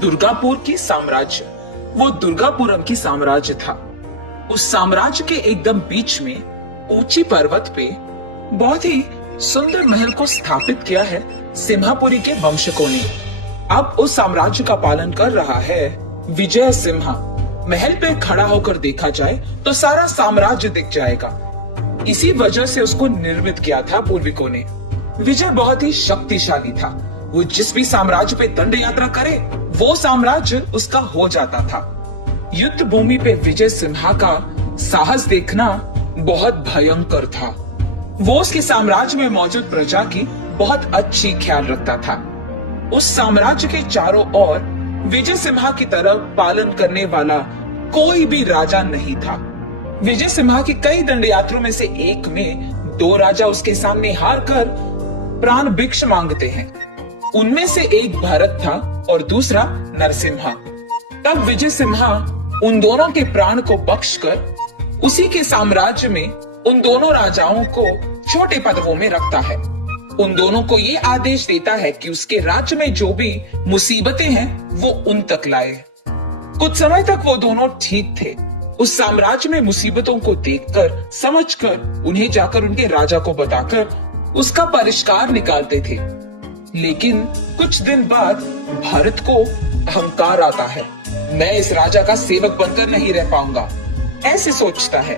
दुर्गापुर की साम्राज्य, वो दुर्गापुरम की साम्राज्य था। उस साम्राज्य के एकदम बीच में ऊंची पर्वत पे बहुत ही सुंदर महल को स्थापित किया है सिम्हापुरी के वंशकों ने। अब उस साम्राज्य का पालन कर रहा है विजय सिम्हा। महल पे खड़ा होकर देखा जाए तो सारा साम्राज्य दिख जाएगा। इसी वजह से उसको निर्मित किया था पूर्विकों ने। विजय बहुत ही शक्तिशाली था। वो जिस भी साम्राज्य पे दंड यात्रा करे वो साम्राज्य उसका हो जाता था। युद्ध भूमि पे विजय सिम्हा का साहस देखना बहुत भयंकर था। वो उसके साम्राज्य में मौजूद प्रजा की बहुत अच्छी ख्याल रखता था। उस साम्राज्य के चारों ओर विजय सिम्हा की तरफ पालन करने वाला कोई भी राजा नहीं था। विजय सिम्हा की कई दंडयात्रों में से एक में 2 राजा उसके सामने हार कर प्राण भिक्ष मांगते हैं। उनमें से एक भरत था और दूसरा नरसिम्हा। तब विजय सिम्हा उन दोनों के प्राण को बख्शकर उसी के साम्राज्य में उन दोनों राजाओं को छोटे पदवों में रखता है। उन दोनों को ये आदेश देता है कि उसके राज्य में जो भी मुसीबतें हैं वो उन तक लाए। कुछ समय तक वो दोनों ठीक थे। उस साम्राज्य में मुसीबतों को देखकर, समझकर, उन्हें जाकर उनके राजा को बताकर उसका परिष्कार निकालते थे। लेकिन कुछ दिन बाद भारत को अहंकार आता है। मैं इस राजा का सेवक बनकर नहीं रह पाऊंगा, ऐसे सोचता है।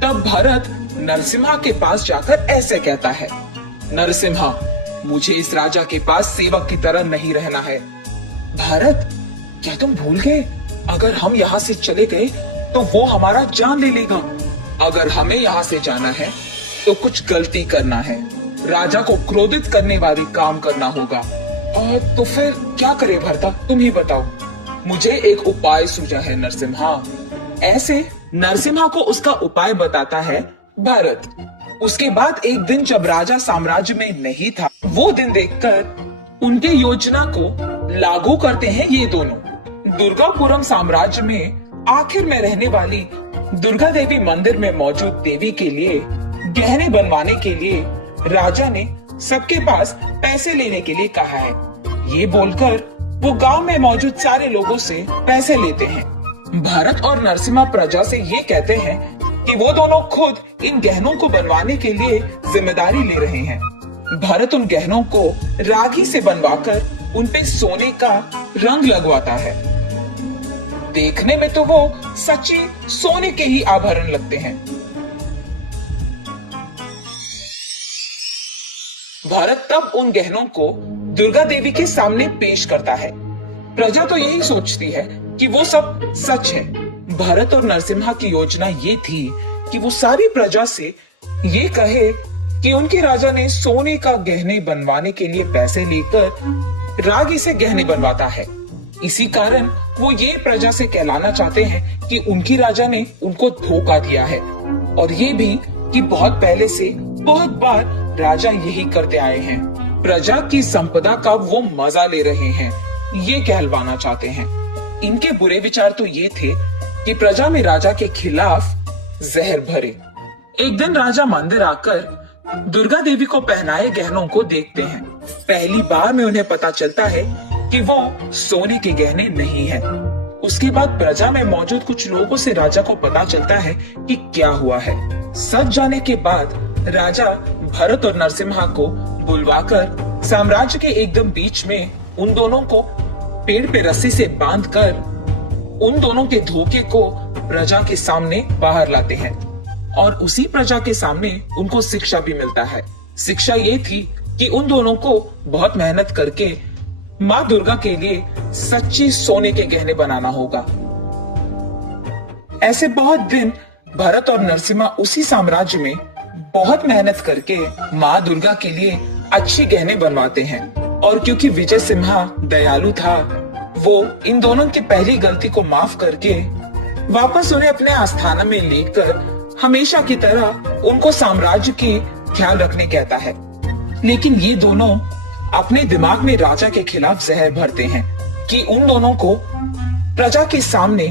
तब भारत नरसिम्हा के पास जाकर ऐसे कहता है, नरसिम्हा, मुझे इस राजा के पास सेवक की तरह नहीं रहना है। भारत, क्या तुम भूल गए? अगर हम यहाँ से चले गए तो वो हमारा जान ले लेगा। अगर हमें यहाँ से जाना है तो कुछ गलती करना है, राजा को क्रोधित करने वाली काम करना होगा। तो फिर क्या करे भरता, तुम ही बताओ। मुझे एक उपाय सूझा है नरसिम्हा। ऐसे नरसिम्हा को उसका उपाय बताता है भारत। उसके बाद एक दिन जब राजा साम्राज्य में नहीं था, वो दिन देखकर उनके योजना को लागू करते हैं ये दोनों। दुर्गापुरम साम्राज्य में आखिर में रहने वाली दुर्गा देवी मंदिर में मौजूद देवी के लिए गहने बनवाने के लिए राजा ने सबके पास पैसे लेने के लिए कहा है। ये बोलकर वो गांव में मौजूद सारे लोगों से पैसे लेते हैं। भारत और नरसिम्हा प्रजा से ये कहते हैं कि वो दोनों खुद इन गहनों को बनवाने के लिए जिम्मेदारी ले रहे हैं। भारत उन गहनों को राखी से बनवाकर उन पे सोने का रंग लगवाता है। देखने में तो वो सच्ची सोने के ही आभरण लगते हैं। भारत तब उन गहनों को दुर्गा देवी के सामने पेश करता है। प्रजा तो यही सोचती है कि वो सब सच है। भारत और नरसिम्हा की योजना ये थी कि वो सारी प्रजा से ये कहे कि उनके राजा ने सोने का गहने बनवाने के लिए पैसे लेकर रागी से गहने बनवाता है। इसी कारण वो ये प्रजा से कहलाना चाहते हैं कि उनकी राजा ने उनको धोखा दिया है, और ये भी कि बहुत पहले से बहुत बार राजा यही करते आए हैं। प्रजा की संपदा का वो मजा ले रहे हैं, ये कहलवाना चाहते हैं। इनके बुरे विचार तो ये थे कि प्रजा में राजा के खिलाफ जहर भरे। एक दिन राजा मंदिर आकर दुर्गा देवी को पहनाए गहनों को देखते हैं। पहली बार में उन्हें पता चलता है कि वो सोने के गहने नहीं है। उसके बाद प्रजा में मौजूद कुछ लोगों से राजा को पता चलता है कि क्या हुआ है। सच जाने के बाद राजा भरत और नरसिम्हा को बुलवाकर साम्राज्य के एकदम बीच में उन दोनों को पेड़ पे रस्सी से बांधकर उन दोनों के धोखे को प्रजा के सामने बाहर लाते हैं, और उसी प्रजा के सामने उनको शिक्षा भी मिलता है। शिक्षा ये थी कि उन दोनों को बहुत मेहनत करके माँ दुर्गा के लिए सच्ची सोने के गहने बनाना होगा। ऐसे बहुत दिन भरत और नरसिम्हा उसी साम्राज्य में बहुत मेहनत करके माँ दुर्गा के लिए अच्छे गहने बनवाते हैं। और क्योंकि विजय सिम्हा दयालु था, वो इन दोनों की पहली गलती को माफ करके वापस उन्हें अपने आस्थाना में लेकर हमेशा की तरह उनको साम्राज्य की ख्याल रखने कहता है। लेकिन ये दोनों अपने दिमाग में राजा के खिलाफ जहर भरते हैं कि उन दोनों को प्रजा के सामने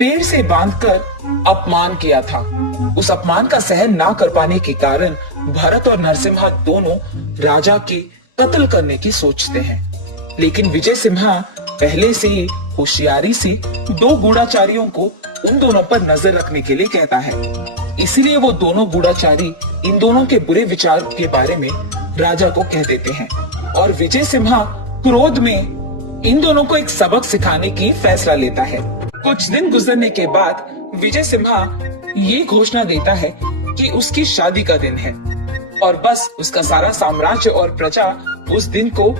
पेड़ से बांधकर अपमान किया था। उस अपमान का सहन ना कर पाने के कारण भरत और नरसिम्हा दोनों राजा के कत्ल करने की सोचते हैं। लेकिन विजय सिम्हा पहले से ही होशियारी से दो गूढ़ाचारियों को उन दोनों पर नजर रखने के लिए कहता है। इसलिए वो दोनों गूढ़ाचारी इन दोनों के बुरे विचार के बारे में राजा को कह देते हैं और विजय सिम्हा क्रोध में इन दोनों को एक सबक सिखाने की फैसला लेता है। कुछ दिन गुजरने के बाद विजय सिम्हा ये घोषणा देता है कि उसकी शादी का दिन है और बस उसका सारा साम्राज्य और प्रजा उस दिन को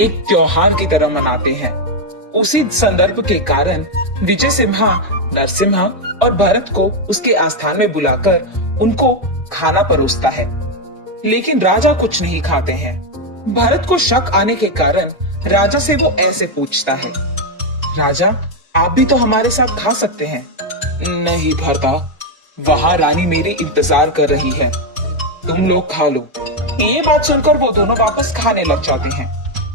एक त्योहार की तरह मनाते हैं। उसी संदर्भ के कारण विजय सिम्हा नरसिम्हा और भरत को उसके आस्थान में बुलाकर उनको खाना परोसता है, लेकिन राजा कुछ नहीं खाते हैं। भरत को शक आने के कारण राजा से वो ऐसे पूछता है, राजा आप भी तो हमारे साथ खा सकते हैं। नहीं भरता, वहां रानी मेरी इंतजार कर रही है, तुम लोग खा लो। ये बात सुनकर वो दोनों वापस खाने लग जाते हैं।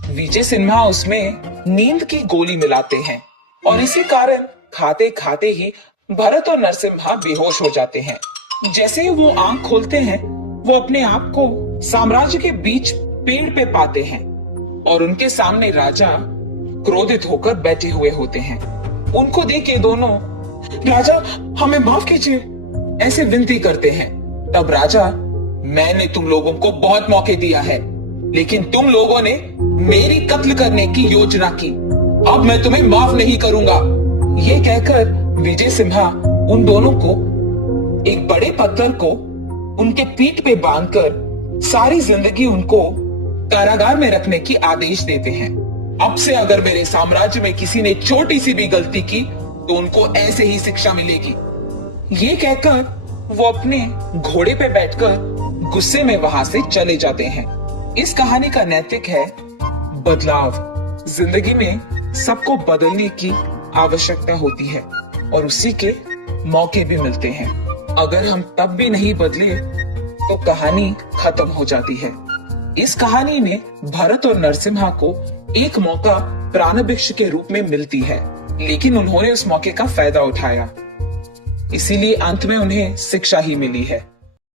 विजय सिन्हा उसमें नींद की गोली मिलाते हैं और इसी कारण खाते खाते ही भरत और नरसिम्हा बेहोश हो जाते हैं। जैसे ही वो आंख खोलते हैं, वो अपने आप को साम्राज्य के बीच पेड़ पे पाते हैं और उनके सामने राजा क्रोधित होकर बैठे हुए होते हैं। उनको देख ये दोनों, राजा हमें माफ कीजिए, ऐसे विनती करते हैं। तब राजा, मैंने तुम लोगों को बहुत मौके दिया है, लेकिन तुम लोगों ने मेरी कत्ल करने की योजना की, अब मैं तुम्हें माफ नहीं करूंगा। ये कहकर विजय सिम्हा उन दोनों को एक बड़े पत्थर को उनके पीठ पे बांधकर सारी जिंदगी उनको कारागार में रखने की आदेश देते हैं। अब से अगर मेरे साम्राज्य में किसी ने छोटी सी भी गलती की तो उनको ऐसे ही शिक्षा मिलेगी। ये कहकर वो अपने घोड़े पे बैठकर गुस्से में वहां से चले जाते हैं। इस कहानी का नैतिक है बदलाव। जिंदगी में सबको बदलने की आवश्यकता होती है और उसी के मौके भी मिलते हैं। अगर हम तब भी नहीं बदले तो कहानी खत्म हो जाती है। इस कहानी में भरत और नरसिम्हा को एक मौका प्राणभिक्षा के रूप में मिलती है, लेकिन उन्होंने उस मौके का फायदा उठाया, इसीलिए अंत में उन्हें शिक्षा ही मिली है।